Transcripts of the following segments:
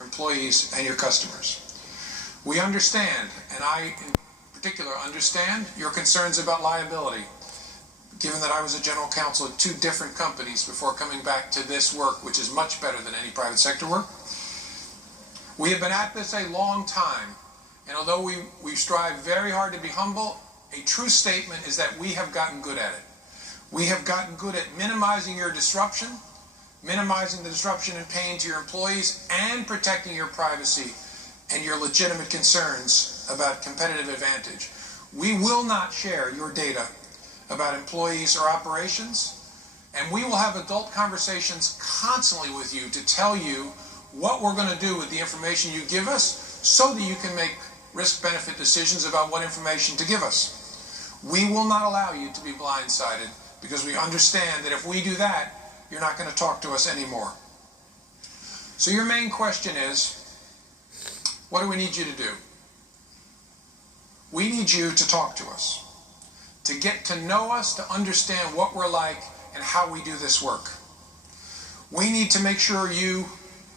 employees and your customers. We understand, and I in particular understand, your concerns about liability, given that I was a general counsel at 2 different companies before coming back to this work, which is much better than any private sector work. We have been at this a long time, and although we strive very hard to be humble, a true statement is that we have gotten good at it. We have gotten good at minimizing your disruption, minimizing the disruption and pain to your employees, and protecting your privacy and your legitimate concerns about competitive advantage. We will not share your data about employees or operations, and we will have adult conversations constantly with you to tell you what we're going to do with the information you give us so that you can make risk-benefit decisions about what information to give us. We will not allow you to be blindsided because we understand that if we do that, you're not going to talk to us anymore. So your main question is, what do we need you to do? We need you to talk to us, to get to know us, to understand what we're like and how we do this work. We need to make sure you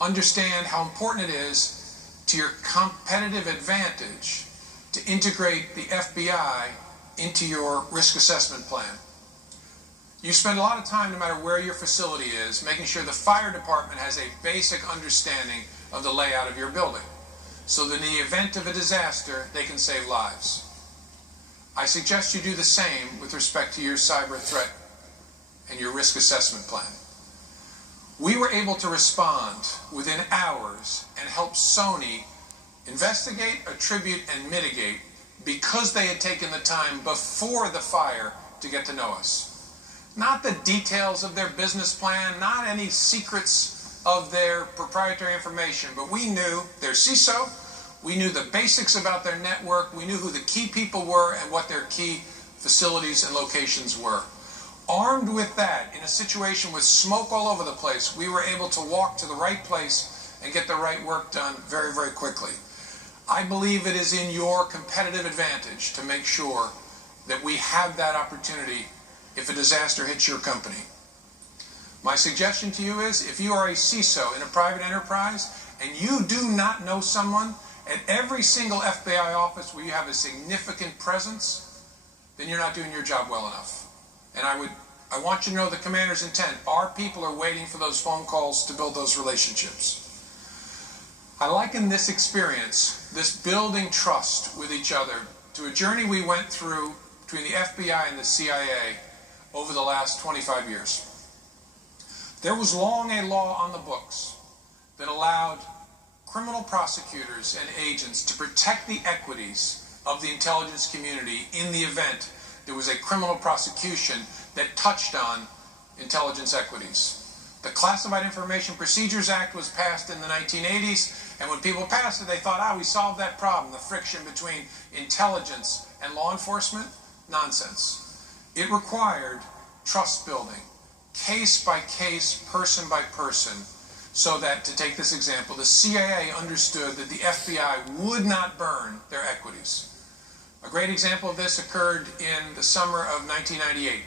understand how important it is to your competitive advantage to integrate the FBI into your risk assessment plan. You spend a lot of time, no matter where your facility is, making sure the fire department has a basic understanding of the layout of your building, so that in the event of a disaster, they can save lives. I suggest you do the same with respect to your cyber threat and your risk assessment plan. We were able to respond within hours and help Sony investigate, attribute, and mitigate because they had taken the time before the fire to get to know us. Not the details of their business plan, not any secrets of their proprietary information, but we knew their CISO, we knew the basics about their network, we knew who the key people were and what their key facilities and locations were. Armed with that, in a situation with smoke all over the place, we were able to walk to the right place and get the right work done very, very quickly. I believe it is in your competitive advantage to make sure that we have that opportunity if a disaster hits your company. My suggestion to you is, if you are a CISO in a private enterprise and you do not know someone at every single FBI office where you have a significant presence, then you're not doing your job well enough. And I want you to know the commander's intent. Our people are waiting for those phone calls to build those relationships. I liken this experience, this building trust with each other, to a journey we went through between the FBI and the CIA over the last 25 years. There was long a law on the books that allowed criminal prosecutors and agents to protect the equities of the intelligence community in the event there was a criminal prosecution that touched on intelligence equities. The Classified Information Procedures Act was passed in the 1980s, and when people passed it, they thought, we solved that problem, the friction between intelligence and law enforcement. Nonsense. It required trust building, case by case, person by person, so that, to take this example, the CIA understood that the FBI would not burn their equities. A great example of this occurred in the summer of 1998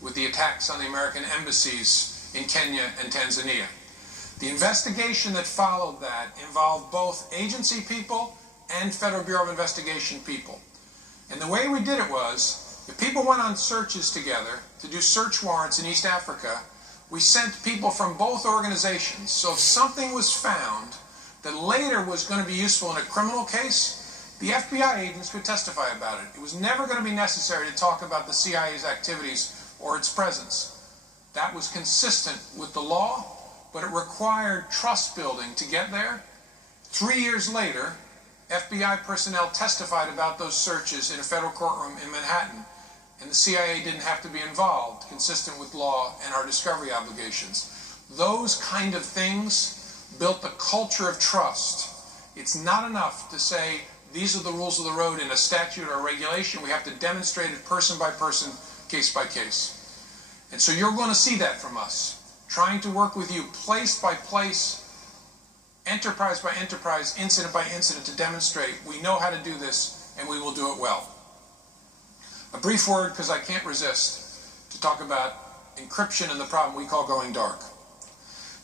with the attacks on the American embassies in Kenya and Tanzania. The investigation that followed that involved both agency people and Federal Bureau of Investigation people. And the way we did it was, if people went on searches together to do search warrants in East Africa, we sent people from both organizations. So if something was found that later was going to be useful in a criminal case, the FBI agents could testify about it. It was never going to be necessary to talk about the CIA's activities or its presence. That was consistent with the law, but it required trust building to get there. 3 years later, FBI personnel testified about those searches in a federal courtroom in Manhattan, and the CIA didn't have to be involved, consistent with law and our discovery obligations. Those kind of things built the culture of trust. It's not enough to say, these are the rules of the road in a statute or a regulation. We have to demonstrate it person by person, case by case. And so you're going to see that from us, trying to work with you place by place, enterprise by enterprise, incident by incident, to demonstrate we know how to do this and we will do it well. A brief word, because I can't resist, to talk about encryption and the problem we call going dark.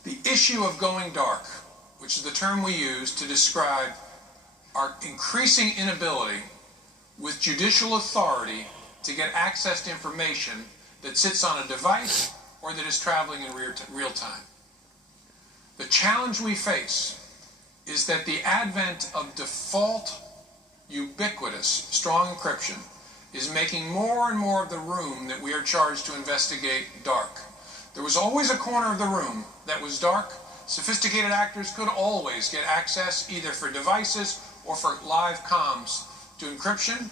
The issue of going dark which is the term we use to describe our increasing inability with judicial authority to get access to information that sits on a device or that is traveling in real time. The challenge we face is that the advent of default, ubiquitous, strong encryption is making more and more of the room that we are charged to investigate dark. There was always a corner of the room that was dark. Sophisticated actors could always get access, either for devices or for live comms, to encryption.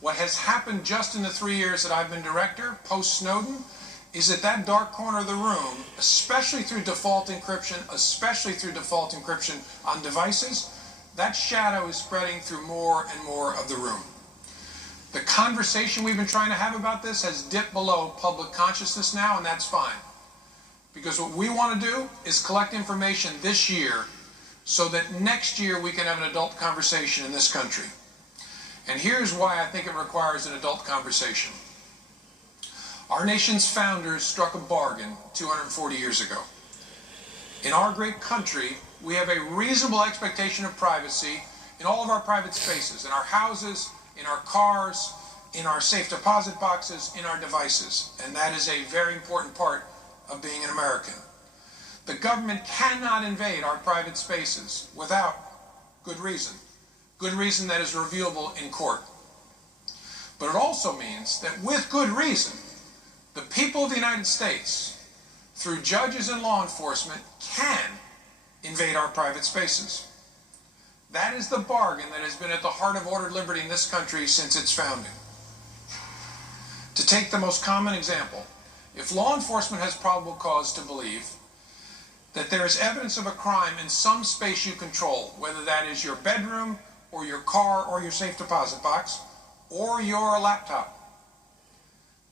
What has happened just in the 3 years that I've been director, post-Snowden, is that that dark corner of the room, especially through default encryption on devices, that shadow is spreading through more and more of the room. The conversation we've been trying to have about this has dipped below public consciousness now, and that's fine. Because what we want to do is collect information this year so that next year we can have an adult conversation in this country. And here's why I think it requires an adult conversation. Our nation's founders struck a bargain 240 years ago. In our great country, we have a reasonable expectation of privacy in all of our private spaces, in our houses, in our cars, in our safe deposit boxes, in our devices. And that is a very important part of being an American. The government cannot invade our private spaces without good reason that is reviewable in court. But it also means that with good reason, the people of the United States, through judges and law enforcement, can invade our private spaces. That is the bargain that has been at the heart of ordered liberty in this country since its founding. To take the most common example, if law enforcement has probable cause to believe that there is evidence of a crime in some space you control, whether that is your bedroom or your car or your safe deposit box or your laptop,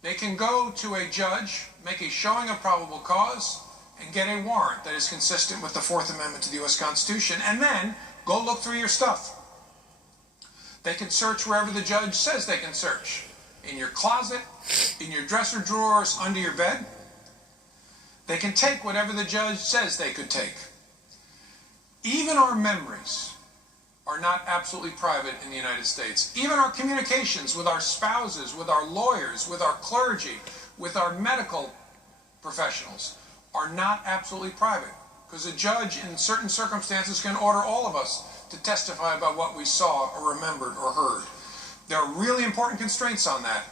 they can go to a judge, make a showing of probable cause, and get a warrant that is consistent with the Fourth Amendment to the U.S. Constitution, and then go look through your stuff. They can search wherever the judge says they can search. In your closet, in your dresser drawers, under your bed. They can take whatever the judge says they could take. Even our memories are not absolutely private in the United States. Even our communications with our spouses, with our lawyers, with our clergy, with our medical professionals are not absolutely private, because a judge in certain circumstances can order all of us to testify about what we saw or remembered or heard. There are really important constraints on that.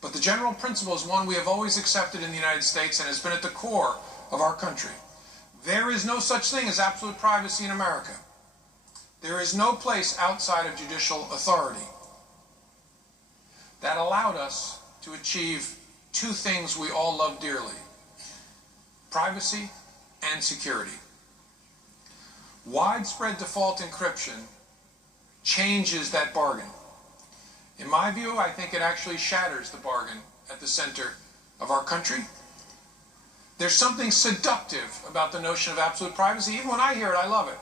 But the general principle is one we have always accepted in the United States and has been at the core of our country. There is no such thing as absolute privacy in America. There is no place outside of judicial authority. That allowed us to achieve two things we all love dearly: privacy and security. Widespread default encryption changes that bargain. In my view, I think it actually shatters the bargain at the center of our country. There's something seductive about the notion of absolute privacy. Even when I hear it, I love it.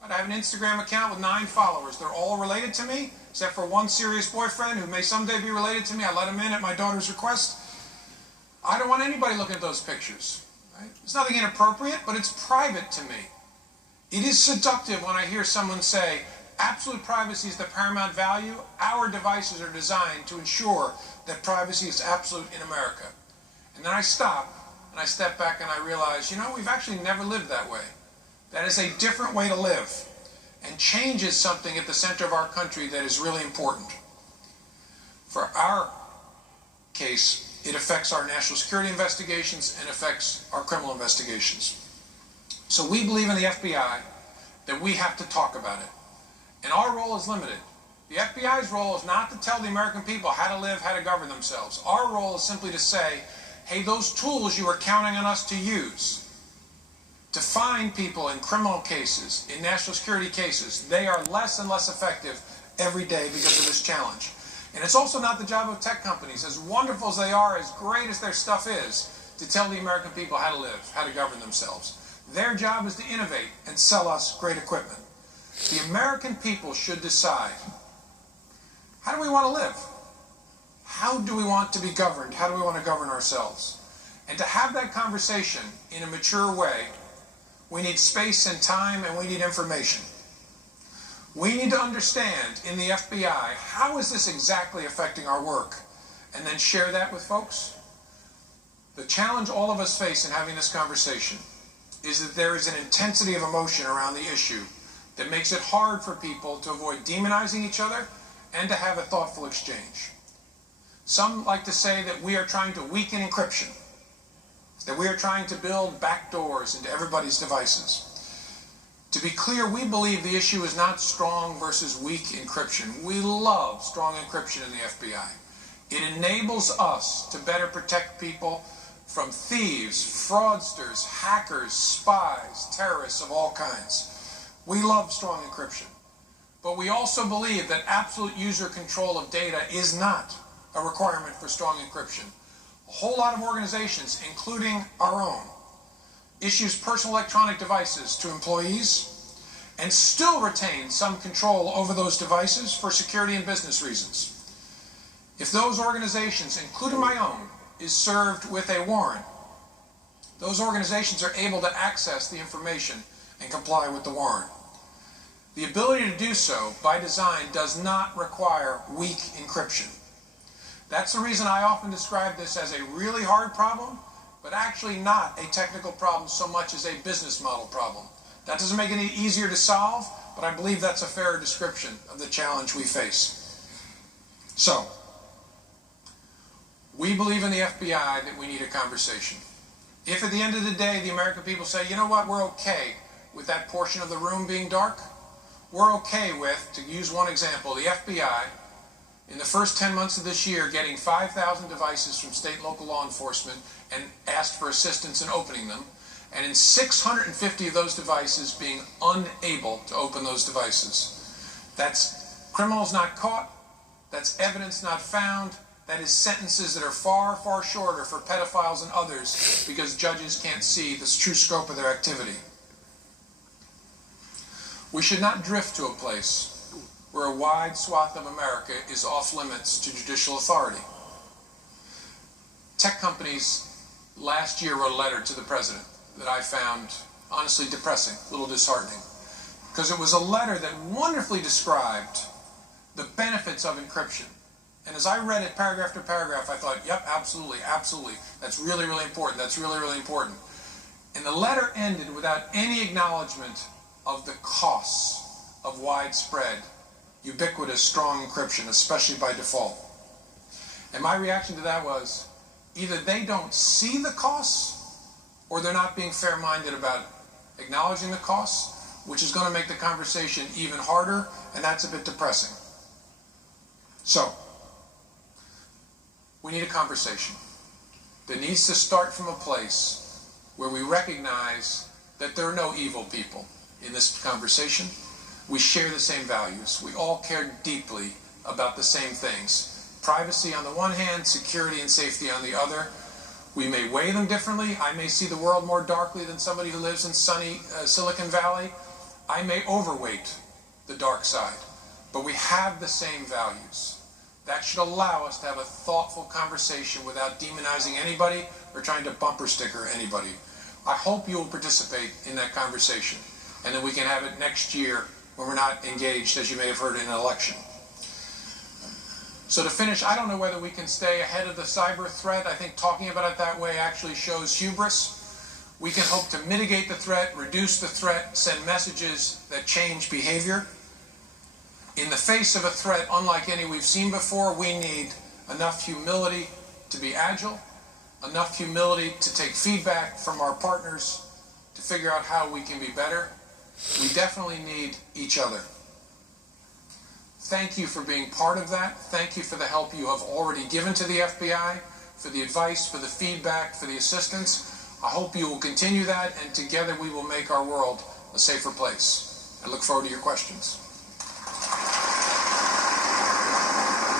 I have an Instagram account with 9 followers. They're all related to me, except for one serious boyfriend who may someday be related to me. I let him in at my daughter's request. I don't want anybody looking at those pictures. Right? There's nothing inappropriate, but it's private to me. It is seductive when I hear someone say, absolute privacy is the paramount value. Our devices are designed to ensure that privacy is absolute in America. And then I stop and I step back and I realize, we've actually never lived that way. That is a different way to live and changes something at the center of our country that is really important. For our case, it affects our national security investigations and affects our criminal investigations. So we believe in the FBI that we have to talk about it. And our role is limited. The FBI's role is not to tell the American people how to live, how to govern themselves. Our role is simply to say, hey, those tools you are counting on us to use to find people in criminal cases, in national security cases, they are less and less effective every day because of this challenge. And it's also not the job of tech companies, as wonderful as they are, as great as their stuff is, to tell the American people how to live, how to govern themselves. Their job is to innovate and sell us great equipment. The American people should decide, how do we want to live? How do we want to be governed? How do we want to govern ourselves? And to have that conversation in a mature way, we We need space and time, and we need information. We need to understand in the FBI, how is this exactly affecting our work? And then share that with folks. The challenge all of us face in having this conversation is that there is an intensity of emotion around the issue that makes it hard for people to avoid demonizing each other and to have a thoughtful exchange. Some like to say that we are trying to weaken encryption, that we are trying to build backdoors into everybody's devices. To be clear, we believe the issue is not strong versus weak encryption. We love strong encryption in the FBI. It enables us to better protect people from thieves, fraudsters, hackers, spies, terrorists of all kinds. We love strong encryption. But we also believe that absolute user control of data is not a requirement for strong encryption. A whole lot of organizations, including our own, issues personal electronic devices to employees and still retain some control over those devices for security and business reasons. If those organizations, including my own, is served with a warrant, those organizations are able to access the information and comply with the warrant. The ability to do so, by design, does not require weak encryption. That's the reason I often describe this as a really hard problem, but actually not a technical problem so much as a business model problem. That doesn't make it any easier to solve, but I believe that's a fair description of the challenge we face. So, we believe in the FBI that we need a conversation. If at the end of the day the American people say, you know what, we're okay with that portion of the room being dark, we're okay with, to use one example, the FBI, in the first 10 months of this year, getting 5,000 devices from state and local law enforcement and asked for assistance in opening them, and in 650 of those devices being unable to open those devices. That's criminals not caught, that's evidence not found, that is sentences that are far, far shorter for pedophiles and others because judges can't see the true scope of their activity. We should not drift to a place where a wide swath of America is off limits to judicial authority. Tech companies last year wrote a letter to the president that I found honestly depressing, a little disheartening, because it was a letter that wonderfully described the benefits of encryption. And as I read it paragraph to paragraph, I thought, yep, absolutely, absolutely. That's really, really important. That's really, really important. And the letter ended without any acknowledgement of the costs of widespread, ubiquitous, strong encryption, especially by default. And my reaction to that was, either they don't see the costs, or they're not being fair-minded about acknowledging the costs, which is going to make the conversation even harder, and that's a bit depressing. So, we need a conversation that needs to start from a place where we recognize that there are no evil people in this conversation. We share the same values. We all care deeply about the same things. Privacy on the one hand, security and safety on the other. We may weigh them differently. I may see the world more darkly than somebody who lives in sunny Silicon Valley. I may overweight the dark side. But we have the same values. That should allow us to have a thoughtful conversation without demonizing anybody or trying to bumper sticker anybody. I hope you will participate in that conversation, and that we can have it next year when we're not engaged, as you may have heard, in an election. So to finish, I don't know whether we can stay ahead of the cyber threat. I think talking about it that way actually shows hubris. We can hope to mitigate the threat, reduce the threat, send messages that change behavior. In the face of a threat unlike any we've seen before, we need enough humility to be agile, enough humility to take feedback from our partners to figure out how we can be better. We definitely need each other. Thank you for being part of that. Thank you for the help you have already given to the FBI, for the advice, for the feedback, for the assistance. I hope you will continue that, and together we will make our world a safer place. I look forward to your questions.